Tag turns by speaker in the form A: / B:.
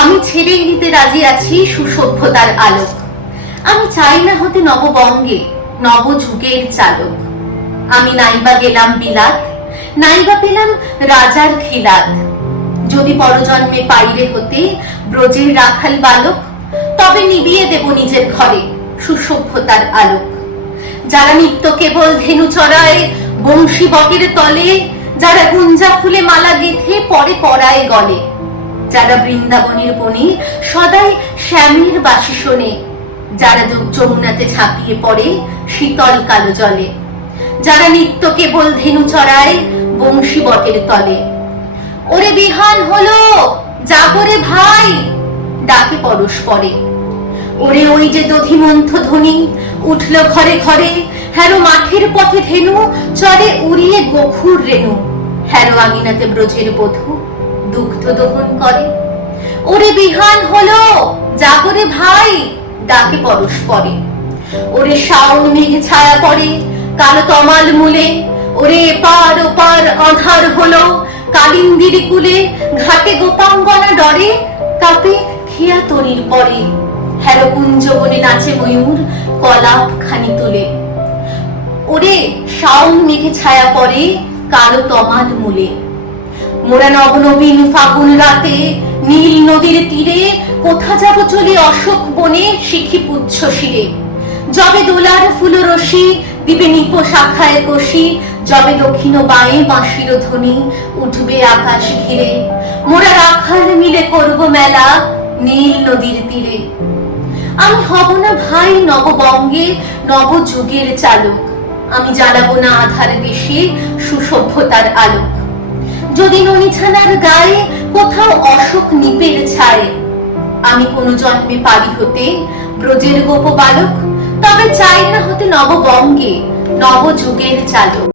A: আমি ছেড়ে নিতে রাজি আছি সুসভ্যতার আলোক। আমি চাই না হতে নববঙ্গে নবযুগের চালক। আমি নাইবা গেলাম বিলাত, নাইবা পেলাম রাজার খিলাত। যদি পরজন্মে পাইরে হতে ব্রজের রাখাল বালক, তবে নিবিয়ে দেব নিজের ঘরে সুসভ্যতার আলোক। যারা নিত্য কেবল ধেনু চড়ায় বংশী বটের তলে, যারা গুঞ্জা ফুলে মালা গেঁথে পরে পড়ায় গলে। যারা বৃন্দাবনের বনে সদাই শ্যামের বাসি শোনে, যারা যমুনাতে ঝাঁপিয়ে পড়ে শীতল কালো জলে, যারা নিত্য কেবল ধেনু চড়ায় বংশী বটের তলে। ওরে বিহান হলো জাগরে ভাই, ডাকে পরস্পরে ওরে ওই যে দধিমন্থ ধ্বনি উঠল ঘরে ঘরে হ্যারো মাঠের পথে ধেনু, চলে উড়িয়ে গখুর রেণু। হ্যারো আঙিনাতে ব্রজের বধূ দুগ্ধ দহন করে। ওরে বিহান হলো জাগরে ভাই, ডাকে পরস্পরে ওরে শাওন মেঘ ছায়া পড়ে, কালো তমাল মূলে। ওরে এপার ওপার আধার হলো, কালিন্দিরি কুলে। ঘাটে গোপাঙ্গনা ডরে, কাপে খেয়া তরির পরে হ্যারো কুঞ্জবনে নাচে ময়ূর, কলাপ খানি তুলে। ওরে শাওন মেঘে ছায়া পড়ে, কালো তমাল মূলে। মোরা নবনবীন ফাগুন রাতে, নীল নদীর তীরে কোথা যাব চলে অশোক বনে শিখি পুচ্ছ শিরে। দোলার ফুল দিবে নিপ শাখায় কষি দক্ষিণ বাঁশির ধ্বনি উঠবে আকাশ ঘিরে। মোরা রাখাল মিলে করব মেলা নীল নদীর তীরে। আমি হব না ভাই নববঙ্গে নবযুগের চালক। আমি জ্বালাবো না আধার দেশে সুসভ্যতার আলোক। যদি ননিছানার গায়ে কোথাও অশোক নিপের ছায় আমি কোনো জন্মে পারি হতে ব্রজের গোপ বালক তবে চাই না হতে নববঙ্গে নবযুগের চালক।